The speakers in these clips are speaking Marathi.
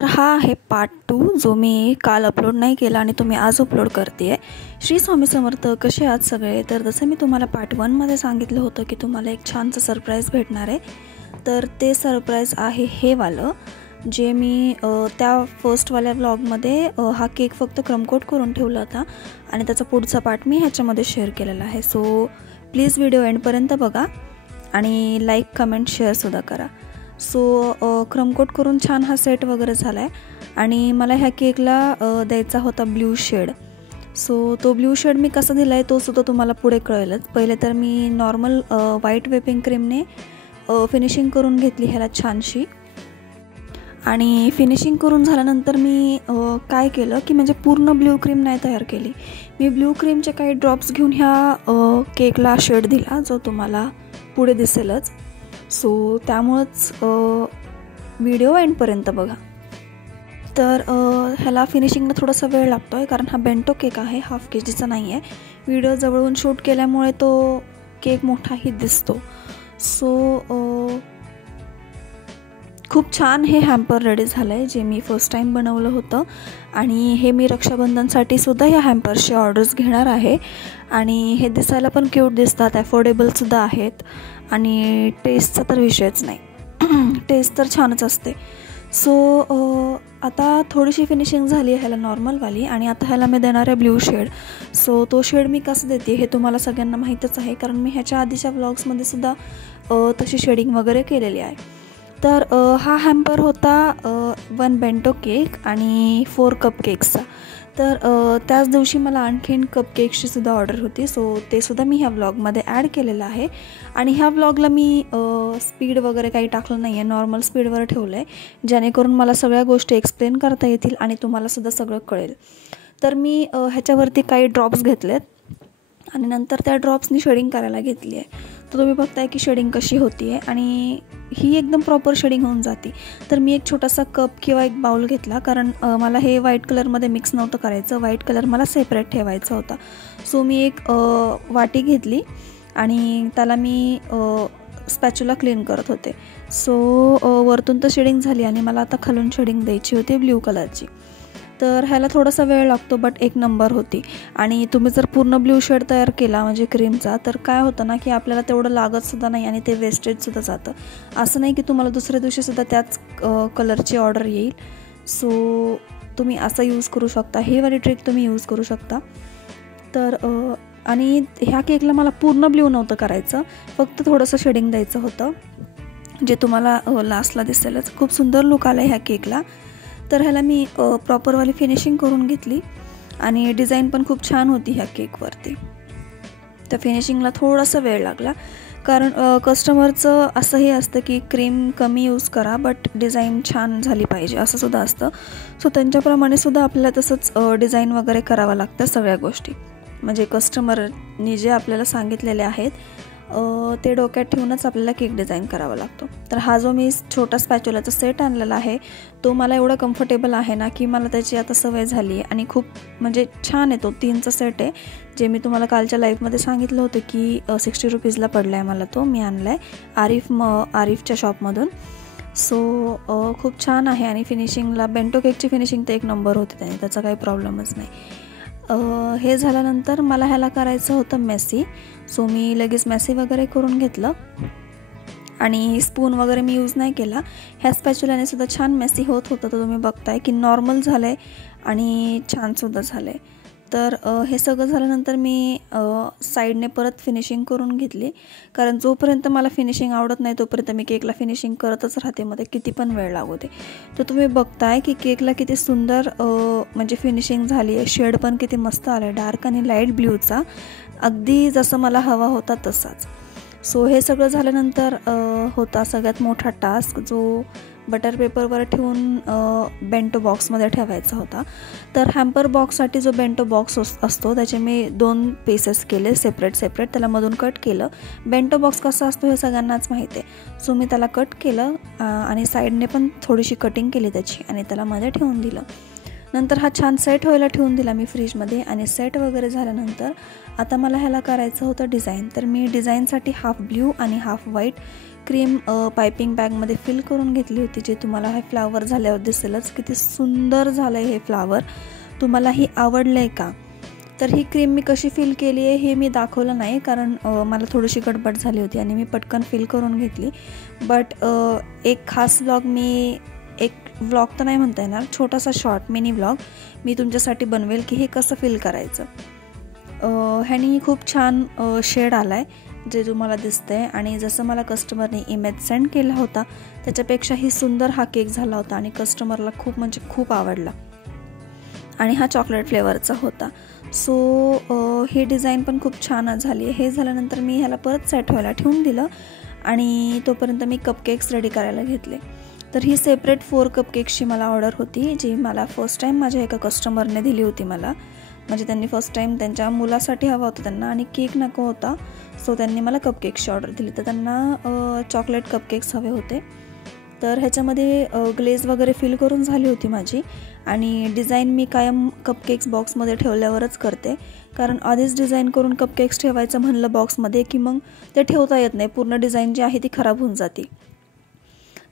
तर हा आहे पार्ट 2 जो मी काल अपलोड नाही केला आणि तो मी आज अपलोड करते आहे. श्री स्वामी समर्थ. कसे आहात सगळे? तर जसं मी तुम्हाला पार्ट 1मध्ये सांगितलं होतं की तुम्हाला एक छानसं सरप्राईज भेटणार आहे. तर ते सरप्राईज आहे हे वालं, जे मी त्या फर्स्टवाल्या व्लॉगमध्ये हा केक फक्त क्रमकोट करून ठेवला होता आणि त्याचा पुढचा पार्ट मी ह्याच्यामध्ये शेअर केलेला आहे. सो प्लीज व्हिडिओ एंडपर्यंत बघा आणि लाईक कमेंट शेअरसुद्धा करा. सो क्रमकोट करून छान हा सेट वगैरे झाला आहे आणि मला ह्या केकला द्यायचा होता ब्ल्यू शेड. सो तो ब्ल्यू शेड मी कसा दिला आहे तो सुद्धा तुम्हाला पुढे कळेलच. पहिले तर मी नॉर्मल व्हाईट व्हिपिंग क्रीमने फिनिशिंग करून घेतली ह्याला छानशी. आणि फिनिशिंग करून झाल्यानंतर मी काय केलं की म्हणजे पूर्ण ब्ल्यू क्रीम नाही तयार केली. मी ब्ल्यू क्रीमचे काही ड्रॉप्स घेऊन ह्या केकला शेड दिला जो तुम्हाला पुढे दिसेलच. सो त्यामुळंच व्हिडिओ एंडपर्यंत बघा. तर ह्याला फिनिशिंगला थोडासा वेळ लागतो आहे कारण हा बेंटो केक आहे, हाफ KGचा नाही आहे. व्हिडिओ जवळून शूट केल्यामुळे तो केक मोठाही दिसतो. सो खूप छान हे हॅम्पर रेडी झालं आहे जे मी फर्स्ट टाईम बनवलं होतं आणि हे मी रक्षाबंधनसाठी सुद्धा ह्या हॅम्पर्सची ऑर्डर्स घेणार आहे. आणि हे दिसायला पण क्यूट दिसतात, ॲफोर्डेबलसुद्धा आहेत आणि टेस्टचा तर विषयच नाही. टेस्ट तर छानच असते. सो आता थोडीशी फिनिशिंग झाली आहे ह्याला नॉर्मलवाली आणि आता ह्याला मी देणार आहे ब्ल्यू शेड. सो तो शेड मी कसं देते हे तुम्हाला सगळ्यांना माहीतच आहे कारण मी ह्याच्या आधीच्या व्लॉग्समध्ये सुद्धा तशी शेडिंग वगैरे केलेली आहे. तर हा हॅम्पर होता 1 बेंटो केक आणि 4 कप केक्सचा. तर त्याच दिवशी मला आणखीन कप केक्सची सुद्धा ऑर्डर होती. सो ते सुद्धा मी ह्या व्लॉगमध्ये ॲड केलेलं आहे. आणि ह्या व्लॉगला मी स्पीड वगैरे काही टाकलं नाही आहे, नॉर्मल स्पीडवर ठेवलं आहे जेणेकरून मला सगळ्या गोष्टी एक्सप्लेन करता येतील आणि तुम्हालासुद्धा सगळं कळेल. तर मी ह्याच्यावरती काही ड्रॉप्स घेतलेत आणि नंतर त्या ड्रॉप्सनी शेडिंग करायला घेतली आहे. तर तुम्ही बघताय की शेडिंग कशी होती आहे आणि ही एकदम प्रॉपर शेडिंग होऊन जाते. तर मी एक छोटासा कप किंवा एक बाउल घेतला कारण मला हे व्हाईट कलरमध्ये मिक्स नव्हतं करायचं, व्हाईट कलर मला सेपरेट ठेवायचा होता. सो मी एक वाटी घेतली आणि त्याला मी स्पॅच्युला क्लीन करत होते. सो वरतून तर शेडिंग झाली आणि मला आता खालून शेडिंग द्यायची होती ब्ल्यू कलरची. तर ह्याला थोडासा वेळ लागतो बट एक नंबर होती. आणि तुम्ही जर पूर्ण ब्ल्यू शेड तयार केला म्हणजे क्रीमचा तर काय होतं ना की आपल्याला तेवढं लागतसुद्धा नाही आणि ते वेस्टेजसुद्धा जातं. असं नाही की तुम्हाला दुसऱ्या दिवशीसुद्धा त्याच कलरची ऑर्डर येईल. सो तुम्ही असं यूज करू शकता, हे वाली ट्रिक तुम्ही यूज करू शकता. तर आणि ह्या केकला मला पूर्ण ब्ल्यू नव्हतं करायचं, फक्त थोडंसं शेडिंग द्यायचं होतं जे तुम्हाला लास्टला दिसेलच. खूप सुंदर लुक आला ह्या केकला. तर ह्याला मी प्रॉपरवाली फिनिशिंग करून घेतली आणि डिझाईन पण खूप छान होती ह्या केकवरती. तर फिनिशिंगला थोडासा वेळ लागला कारण कस्टमरचं असंही असतं की क्रीम कमी यूज करा बट डिझाईन छान झाली पाहिजे असं सुद्धा असतं. सो त्यांच्याप्रमाणे सुद्धा आपल्याला तसंच डिझाईन वगैरे करावं लागतं सगळ्या गोष्टी. म्हणजे कस्टमरनी जे आपल्याला सांगितलेले आहेत ते डोक्यात ठेवूनच आपल्याला केक डिझाईन करावा लागतो. तर हा जो मी छोटा स्पॅच्युलाचा सेट आणलेला आहे तो मला एवढा कम्फर्टेबल आहे ना की मला त्याची आता सवय झाली आहे आणि खूप म्हणजे छान आहे. तो 3चा सेट आहे जे मी तुम्हाला कालच्या लाईव्हमध्ये सांगितलं होतं की 60 रुपीजला पडला आहे मला. तो मी आणला आहे आरिफच्या शॉपमधून. सो खूप छान आहे आणि फिनिशिंगला बेंटो केकची फिनिशिंग तर एक नंबर होती त्याने, त्याचा काही प्रॉब्लेमच नाही. हे झाल्यानंतर मला ह्याला करायचं होतं मेसी. सो मी लगेच मेसी वगैरे करून घेतलं आणि स्पून वगैरे मी यूज नाही केला. ह्या स्पॅच्युलाने सुद्धा छान मेसी होत होतं. तर तुम्ही बघताय की नॉर्मल झालं आहे आणि छानसुद्धा झालं आहे. तर हे सगळं झाल्यानंतर मी साईडने परत फिनिशिंग करून घेतली कारण जोपर्यंत मला फिनिशिंग आवडत नाही तोपर्यंत मी केकला फिनिशिंग करतच राहते, मध्ये किती पण वेळ लागू दे. तर तुम्ही बघताय की केकला किती सुंदर म्हणजे फिनिशिंग झाली आहे. शेड पण किती मस्त आला आहे, डार्क आणि लाईट ब्ल्यूचा, अगदी जसं मला हवा होता तसाच. सो हे सगळं झाल्यानंतर होता सगळ्यात मोठा टास्क जो बटर पेपरवर ठेवून बेंटो बॉक्समध्ये ठेवायचा होता. तर हॅम्पर बॉक्ससाठी जो बेंटो बॉक्स असतो त्याचे मी 2 पीसेस केले सेपरेट, त्याला मधून कट केलं. बेंटो बॉक्स कसा असतो हे सगळ्यांनाच माहिती आहे. सो मी त्याला कट केलं आणि साईडने पण थोडीशी कटिंग केली त्याची आणि त्याला मध्ये ठेवून दिलं. नंतर हा छान सेट व्हायला ठेवून दिला मी फ्रीजमध्ये आणि सेट वगैरे झाल्यानंतर आता मला ह्याला करायचं होतं डिझाईन. तर मी डिझाईनसाठी हाफ ब्ल्यू आणि हाफ व्हाईट क्रीम पायपिंग बॅगमध्ये फिल करून घेतली होती, जे तुम्हाला हे फ्लावर झाल्यावर दिसेलच. किती सुंदर झालं आहे हे फ्लावर. तुम्हालाही आवडलं आहे का? तर ही क्रीम मी कशी फिल केली आहे हे मी दाखवलं नाही, कारण मला थोडीशी गडबड झाली होती आणि मी पटकन फिल करून घेतली. बट एक खास व्लॉग एक व्लॉग तर नाही म्हणता येणार, छोटासा शॉर्ट मिनी व्लॉग मी तुमच्यासाठी बनवेल की हे कसं फिल करायचं. ह्यानी खूप छान शेड आला आहे जे तुम्हाला दिसतंय, आणि जसं मला कस्टमरने इमेज सेंड केला होता त्याच्यापेक्षाही सुंदर हा केक झाला होता आणि कस्टमरला खूप म्हणजे खूप आवडला. आणि हा चॉकलेट फ्लेवरचा होता. सो ही डिझाईन पण खूप छान झाली आहे. हे झाल्यानंतर मी ह्याला परत सेट व्हायला ठेवून दिलं आणि तोपर्यंत मी कपकेक्स रेडी करायला घेतले. तर ही सेपरेट 4 कपकेक्सची मला ऑर्डर होती, जी मला फर्स्ट टाईम माझ्या एका कस्टमरने दिली होती मला. म्हणजे त्यांनी फर्स्ट टाईम त्यांच्या मुलासाठी हवा होता त्यांना आणि केक नको होता, सो त्यांनी मला कपकेक्सची ऑर्डर दिली. तर त्यांना चॉकलेट कपकेक्स हवे होते. तर ह्याच्यामध्ये ग्लेज वगैरे फिल करून झाली होती माझी, आणि डिझाईन मी कायम कपकेक्स बॉक्समध्ये ठेवल्यावरच करते, कारण आधीच डिझाईन करून कपकेक्स ठेवायचं म्हणलं बॉक्समध्ये की मग ते ठेवता येत नाही, पूर्ण डिझाईन जी आहे ती खराब होऊन जाते.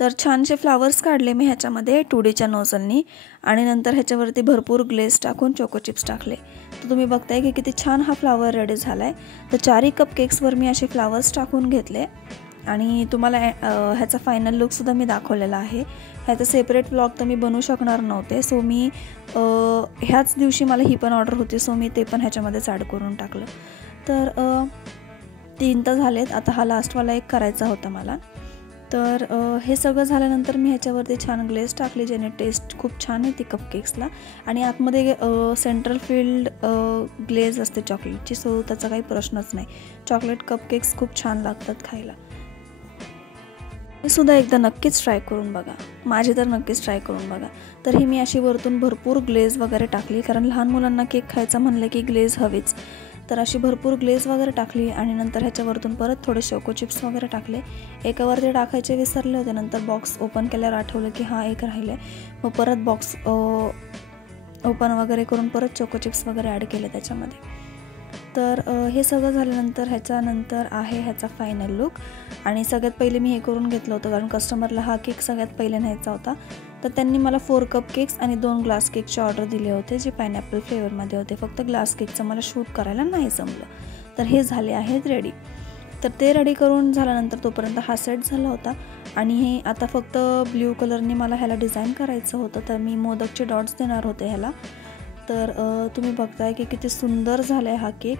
तर छानसे फ्लावर्स काढले मी ह्याच्यामध्ये 2Dच्या नोझलनी, आणि नंतर ह्याच्यावरती भरपूर ग्लेज टाकून चोको चिप्स टाकले. तर तुम्ही बघताय की किती छान हा फ्लावर रेडी झाला आहे. तर 4 कपकेक्सवर मी असे फ्लावर्स टाकून घेतले, आणि तुम्हाला ह्याचा फायनल लुकसुद्धा मी दाखवलेला आहे. ह्याचं सेपरेट व्लॉग तर मी बनवू शकणार नव्हते, सो मी ह्याच दिवशी मला ही पण ऑर्डर होती, सो मी ते पण ह्याच्यामध्येच ॲड करून टाकलं. तर 3 तर झालेत, आता हा लास्टवाला एक करायचा होता मला. तर हे सगळं झाल्यानंतर मी ह्याच्यावरती छान ग्लेज टाकली, ज्याने टेस्ट खूप छान येते कपकेक्सला, आणि आतमध्ये सेंट्रल फिल्ड ग्लेज असते चॉकलेटची, सो त्याचा काही प्रश्नच नाही. चॉकलेट कपकेक्स खूप छान लागतात खायला. हे सुद्धा एकदा नक्कीच ट्राय करून बघा, माझी तर नक्कीच ट्राय करून बघा. तर ही मी अशी वरतून भरपूर ग्लेज वगैरे टाकली, कारण लहान मुलांना केक खायचा म्हणलं की ग्लेज हवीच. तर अशी भरपूर ग्लेज वगैरे टाकली, आणि नंतर ह्याच्यावरतून परत थोडे चोको चिप्स वगैरे टाकले. एकावरती टाकायचे विसरले होते, नंतर बॉक्स ओपन केल्यावर आठवलं की हा एक राहिलं आहे, मग परत बॉक्स ओपन वगैरे करून परत चोको चिप्स वगैरे ॲड केले त्याच्यामध्ये. तर हे सगळं झाल्यानंतर ह्याच्यानंतर आहे ह्याचा फायनल लुक. आणि सगळ्यात पहिले मी हे करून घेतलं होतं, कारण कस्टमरला हा केक सगळ्यात पहिले न्यायचा होता. तर त्यांनी मला 4 कपकेक्स आणि 2 ग्लास केकचे ऑर्डर दिले होते, जे पायनॅपल फ्लेवरमध्ये होते. फक्त ग्लास केकचं मला शूट करायला नाही जमलं. तर हे झाले आहेत रेडी. तर ते रेडी करून झाल्यानंतर तोपर्यंत हा सेट झाला होता, आणि हे आता फक्त ब्ल्यू कलरने मला ह्याला डिझाईन करायचं होतं. तर मी मोदकचे डॉट्स देणार होते ह्याला. तर तुम्ही बघताय की किती सुंदर झाला आहे हा केक.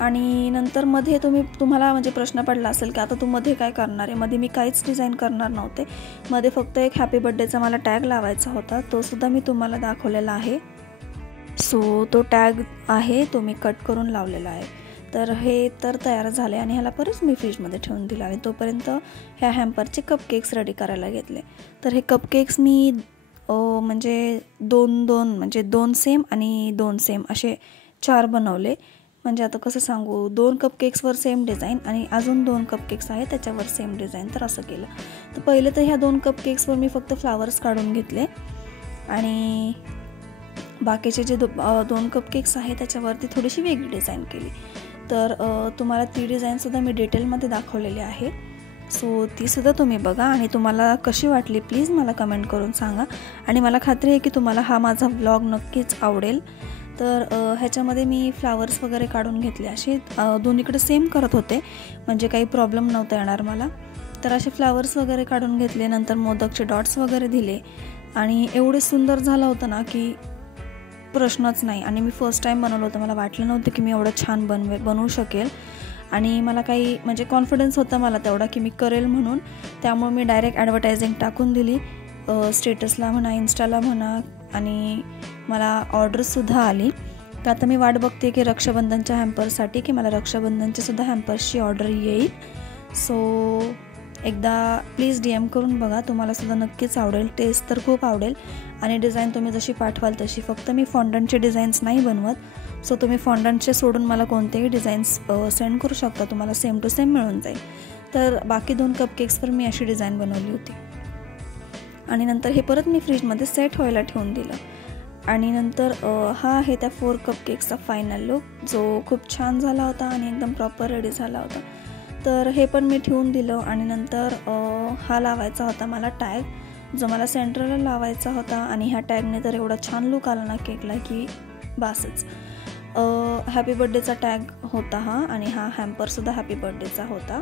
आणि नंतर मध्ये तुम्हाला म्हणजे प्रश्न पडला असेल की आता तू मध्ये काय करणार आहे. मध्ये मी काहीच डिझाईन करणार नव्हते. मध्ये फक्त एक हॅपी बर्थडेचा मला टॅग लावायचा होता, तो सुद्धा मी तुम्हाला दाखवलेला आहे. सो तो टॅग आहे तो मी कट करून लावलेला आहे. तर हे तर तयार झाले, आणि ह्याला परत मी फ्रीजमध्ये ठेवून दिला, आणि तोपर्यंत ह्या हॅम्परचे कपकेक्स रेडी करायला घेतले. तर हे कपकेक्स मी म्हणजे 2 सेम आणि 2 सेम असे 4 बनवले. म्हणजे आता कसं सांगू, 2 कपकेक्सवर सेम डिझाईन आणि अजून 2 कपकेक्स आहेत त्याच्यावर सेम डिझाईन. तर असं केलं. तर पहिले तर ह्या 2 कपकेक्सवर मी फक्त फ्लावर्स काढून घेतले, आणि बाकीचे जे 2 कपकेक्स आहेत त्याच्यावरती थोडीशी वेगळी डिझाईन केली. तर तुम्हाला ती डिझाईनसुद्धा मी डिटेलमध्ये दाखवलेली आहे. सो तीसुद्धा तुम्ही बघा, आणि तुम्हाला कशी वाटली प्लीज मला कमेंट करून सांगा. आणि मला खात्री आहे की तुम्हाला हा माझा व्लॉग नक्कीच आवडेल. तर ह्याच्यामध्ये मी फ्लावर्स वगैरे काढून घेतले, असे दोन्हीकडे सेम करत होते, म्हणजे काही प्रॉब्लेम नव्हता येणार मला. तर असे फ्लावर्स वगैरे काढून घेतले, नंतर मोदकचे डॉट्स वगैरे दिले, आणि एवढे सुंदर झालं होतं ना की प्रश्नच नाही. आणि मी फर्स्ट टाईम बनवलं होतं, मला वाटलं नव्हतं की मी एवढं छान बनवू शकेल, आणि मला काही म्हणजे कॉन्फिडन्स होता मला तेवढा की मी करेल म्हणून. त्यामुळे मी डायरेक्ट ॲडव्हर्टायझिंग टाकून दिली, स्टेटसला म्हणा, इन्स्टाला म्हणा, आणि मला ऑर्डरसुद्धा आली. तर आता मी वाट बघते की रक्षाबंधनच्या हॅम्पर्ससाठी की मला रक्षाबंधनचीसुद्धा हॅम्पर्सची ऑर्डर येईल. सो एकदा प्लीज DM करून बघा, तुम्हालासुद्धा नक्कीच आवडेल. टेस्ट तर खूप आवडेल, आणि डिझाईन तुम्ही जशी पाठवाल तशी. फक्त मी फॉन्डंटचे डिझाईन्स नाही बनवत, सो तुम्ही फॉन्डंटचे सोडून मला कोणतेही डिझाईन्स सेंड करू शकता, तुम्हाला सेम टू सेम मिळून जाईल. तर बाकी 2 कपकेक्सवर मी अशी डिझाईन बनवली होती, आणि नंतर हे परत मी फ्रीजमध्ये सेट व्हायला ठेवून दिलं. आणि नंतर हा आहे त्या 4 कपकेक्सचा फायनल लुक, जो खूप छान झाला होता आणि एकदम प्रॉपर रेडी झाला होता. तर हे पण मी ठेवून दिलं आणि नंतर हा लावायचा होता मला टॅग, जो मला सेंटरला लावायचा होता. आणि ह्या टॅगने तर एवढा छान लुक आला ना केकला की बासच. हॅपी बर्थडेचा टॅग होता हा आणि हा हॅम्परसुद्धा हॅपी बर्थडेचा होता.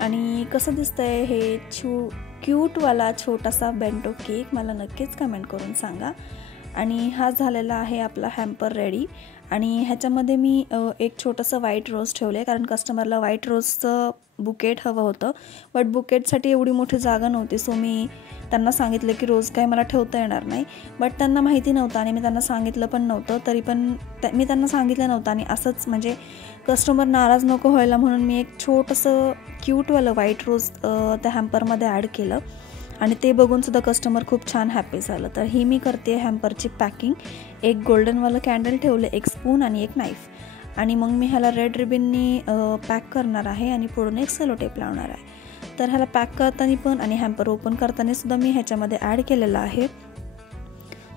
आणि कसं दिसतंय हे क्यूटवाला छोटासा बेंटो केक मला नक्कीच कमेंट करून सांगा. आणि हा झालेला आहे आपला हॅम्पर रेडी. आणि ह्याच्यामध्ये मी एक छोटंसं व्हाईट रोज ठेवलं आहे, कारण कस्टमरला व्हाईट रोजचं बुकेट हवं होतं. बट बुकेटसाठी एवढी मोठी जागा नव्हती, सो मी त्यांना सांगितलं की रोज काय मला ठेवता येणार नाही. बट त्यांना माहिती नव्हतं आणि मी त्यांना सांगितलं पण नव्हतं, तरी पण मी त्यांना सांगितलं नव्हतं. आणि असंच म्हणजे कस्टमर नाराज नको व्हायला म्हणून मी एक छोटंसं क्यूटवालं व्हाईट रोज त्या हॅम्परमध्ये ॲड केलं आणि ते बघूनसुद्धा कस्टमर खूप छान हॅपी झालं. तर ही मी करते हॅम्परची पॅकिंग. एक गोल्डनवालं कॅन्डल ठेवलं, एक स्पून आणि एक नाईफ. आणि मग मी ह्याला रेड रिबिननी पॅक करणार आहे आणि पुढून एक सेलो टेप लावणार आहे. तर ह्याला पॅक करताना पण आणि हॅम्पर ओपन करताना सुद्धा मी ह्याच्यामध्ये ॲड केलेलं आहे.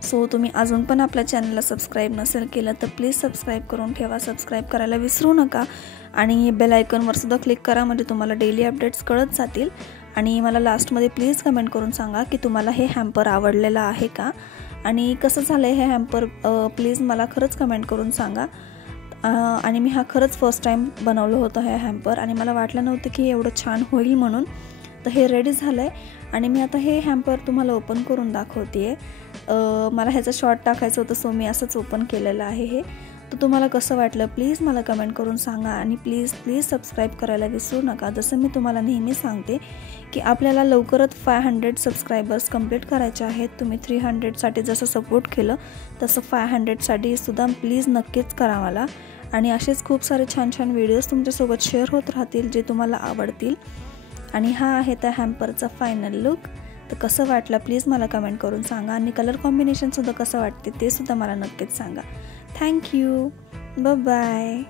सो तुम्ही अजून पण आपल्या चॅनलला सबस्क्राईब नसेल केलं तर प्लीज सबस्क्राईब करून ठेवा. सबस्क्राईब करायला विसरू नका आणि बेल आयकॉनवर सुद्धा क्लिक करा, म्हणजे तुम्हाला डेली अपडेट्स कळत जातील. आणि मला लास्टमध्ये प्लीज कमेंट करून सांगा की तुम्हाला हे हॅम्पर आवडलेलं आहे का आणि कसं झालं आहे हे हॅम्पर, प्लीज मला खरंच कमेंट करून सांगा. आणि मी हा खरंच फर्स्ट टाईम बनवलं होतं हे हॅम्पर आणि मला वाटलं नव्हतं की एवढं छान होईल म्हणून. तर हे रेडी झालं आहे आणि मी आता हे हॅम्पर तुम्हाला ओपन करून दाखवते आहे. मला ह्याचं शॉर्ट टाकायचं होतं, सो मी असंच ओपन केलेलं आहे हे. तर तुम्हाला कसं वाटलं प्लीज मला कमेंट करून सांगा आणि प्लीज सबस्क्राईब करायला विसरू नका. जसं मी तुम्हाला नेहमी सांगते की आपल्याला लवकरच 500 सबस्क्रायबर्स कंप्लीट करायचे आहेत. तुम्ही 300साठी जसं सपोर्ट केलं तसं 500साठी सुद्धा प्लीज नक्कीच करा मला. आणि असेच खूप सारे छान छान व्हिडिओज तुमच्यासोबत शेअर होत राहतील जे तुम्हाला आवडतील. आणि हा आहे त्या हॅम्परचा फायनल लुक. तर कसं वाटलं प्लीज मला कमेंट करून सांगा आणि कलर कॉम्बिनेशनसुद्धा कसं वाटते ते सुद्धा मला नक्कीच सांगा. थँक्यू. बाय.